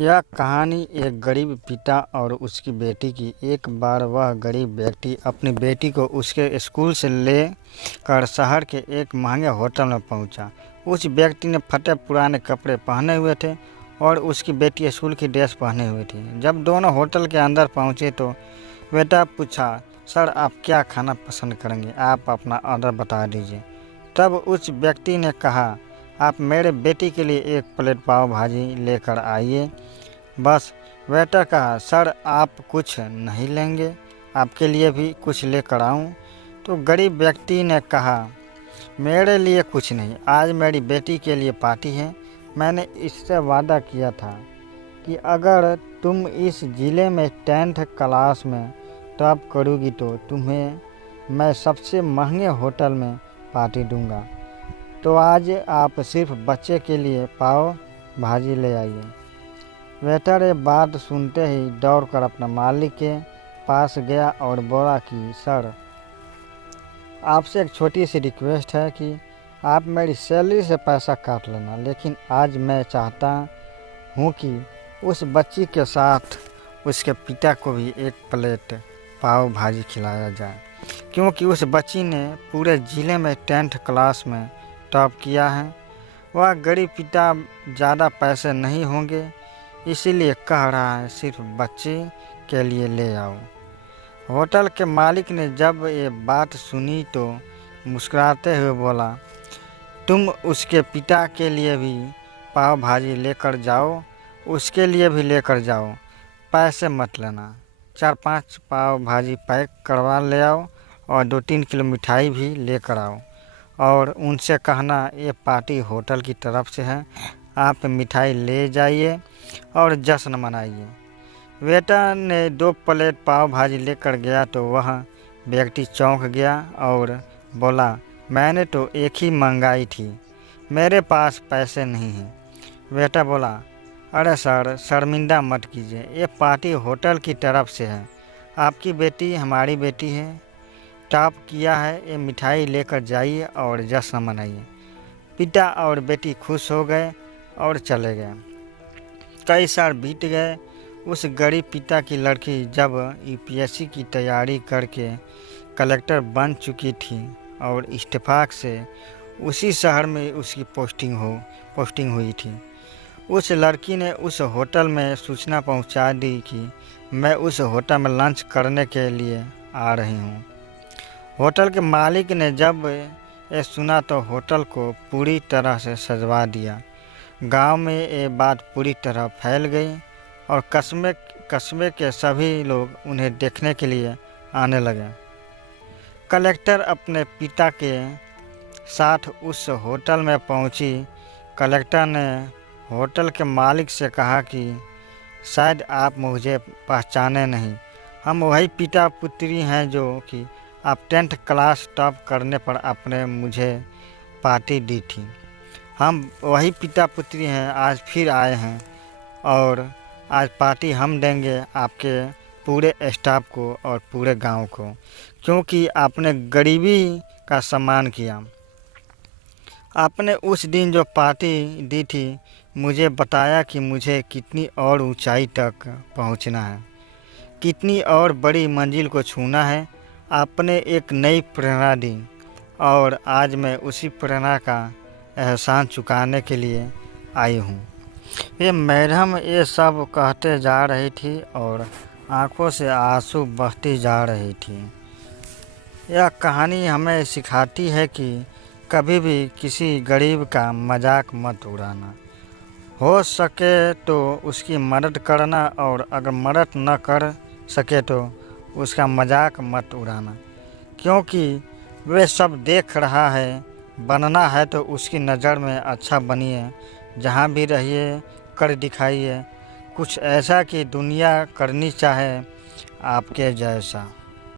यह कहानी एक गरीब पिता और उसकी बेटी की। एक बार वह गरीब व्यक्ति अपनी बेटी को उसके स्कूल से ले कर शहर के एक महंगे होटल में पहुंचा। उस व्यक्ति ने फटे पुराने कपड़े पहने हुए थे और उसकी बेटी स्कूल की ड्रेस पहने हुई थी। जब दोनों होटल के अंदर पहुंचे तो बेटा पूछा, सर आप क्या खाना पसंद करेंगे, आप अपना ऑर्डर बता दीजिए। तब उस व्यक्ति ने कहा, आप मेरे बेटी के लिए एक प्लेट पाव भाजी लेकर आइए। बस। वेटर कहा, सर आप कुछ नहीं लेंगे, आपके लिए भी कुछ लेकर आऊं? तो गरीब व्यक्ति ने कहा, मेरे लिए कुछ नहीं, आज मेरी बेटी के लिए पार्टी है। मैंने इससे वादा किया था कि अगर तुम इस ज़िले में 10th क्लास में टॉप करोगी तो तुम्हें मैं सबसे महंगे होटल में पार्टी दूंगा। तो आज आप सिर्फ बच्चे के लिए पाव भाजी ले आइए। वेटर ये बात सुनते ही दौड़कर अपने मालिक के पास गया और बोला कि सर, आपसे एक छोटी सी रिक्वेस्ट है कि आप मेरी सैलरी से पैसा काट लेना, लेकिन आज मैं चाहता हूँ कि उस बच्ची के साथ उसके पिता को भी एक प्लेट पाव भाजी खिलाया जाए, क्योंकि उस बच्ची ने पूरे ज़िले में 10th क्लास में टॉप किया है। वह गरीब पिता ज़्यादा पैसे नहीं होंगे, इसीलिए कह रहा है सिर्फ बच्चे के लिए ले आओ। होटल के मालिक ने जब ये बात सुनी तो मुस्कुराते हुए बोला, तुम उसके पिता के लिए भी पाव भाजी लेकर जाओ, उसके लिए भी लेकर जाओ, पैसे मत लेना। 4-5 पाव भाजी पैक करवा ले आओ और 2-3 किलो मिठाई भी लेकर आओ और उनसे कहना ये पार्टी होटल की तरफ से है, आप मिठाई ले जाइए और जश्न मनाइए। वेटर ने 2 प्लेट पाव भाजी लेकर गया तो वह व्यक्ति चौंक गया और बोला, मैंने तो एक ही मंगाई थी, मेरे पास पैसे नहीं हैं। वेटर बोला, अरे सर शर्मिंदा मत कीजिए, ये पार्टी होटल की तरफ से है, आपकी बेटी हमारी बेटी है, टॉप किया है, ये मिठाई लेकर जाइए और जश्न मनाइए। पिता और बेटी खुश हो गए और चले गए। कई साल बीत गए। उस गरीब पिता की लड़की जब यूपीएससी की तैयारी करके कलेक्टर बन चुकी थी और इत्तेफाक से उसी शहर में उसकी पोस्टिंग हुई थी, उस लड़की ने उस होटल में सूचना पहुंचा दी कि मैं उस होटल में लंच करने के लिए आ रही हूं। होटल के मालिक ने जब ये सुना तो होटल को पूरी तरह से सजवा दिया। गांव में ये बात पूरी तरह फैल गई और कस्बे के सभी लोग उन्हें देखने के लिए आने लगे। कलेक्टर अपने पिता के साथ उस होटल में पहुंची। कलेक्टर ने होटल के मालिक से कहा कि शायद आप मुझे पहचाने नहीं, हम वही पिता पुत्री हैं जो कि आप 10th क्लास टॉप करने पर आपने मुझे पार्टी दी थी। हम वही पिता पुत्री हैं, आज फिर आए हैं और आज पार्टी हम देंगे आपके पूरे स्टाफ को और पूरे गांव को, क्योंकि आपने गरीबी का सम्मान किया। आपने उस दिन जो पार्टी दी थी मुझे बताया कि मुझे कितनी और ऊंचाई तक पहुंचना है, कितनी और बड़ी मंजिल को छूना है। आपने एक नई प्रेरणा दी और आज मैं उसी प्रेरणा का एहसान चुकाने के लिए आई हूँ। ये मैडम ये सब कहते जा रही थी और आंखों से आंसू बहती जा रही थी। यह कहानी हमें सिखाती है कि कभी भी किसी गरीब का मजाक मत उड़ाना, हो सके तो उसकी मदद करना और अगर मदद न कर सके तो उसका मजाक मत उड़ाना, क्योंकि वे सब देख रहा है। बनना है तो उसकी नज़र में अच्छा बनिए, जहाँ भी रहिए कर दिखाइए कुछ ऐसा कि दुनिया करनी चाहे आपके जैसा।